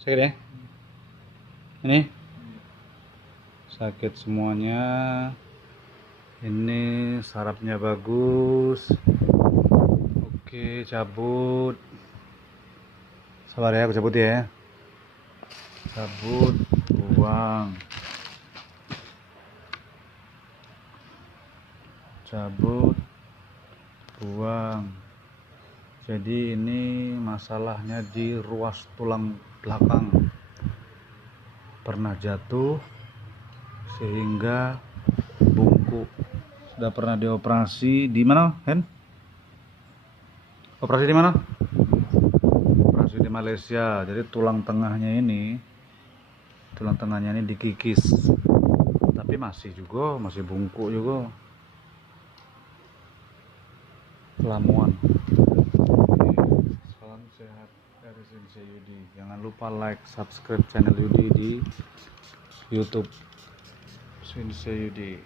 Sakit ya? Ini sakit semuanya. Ini sarafnya bagus. Oke, cabut. Sabar ya, aku cabut ya. Cabut, buang. Cabut, buang. Jadi ini masalahnya di ruas tulang belakang, pernah jatuh sehingga bungkuk. Sudah pernah dioperasi di mana, Hen? Operasi di mana? Operasi di Malaysia. Jadi tulang tengahnya ini dikikis, tapi masih bungkuk juga, lamuan. Salam sehat dari Sensei Yudi. Jangan lupa like, subscribe channel Yudi di YouTube Sensei Yudi.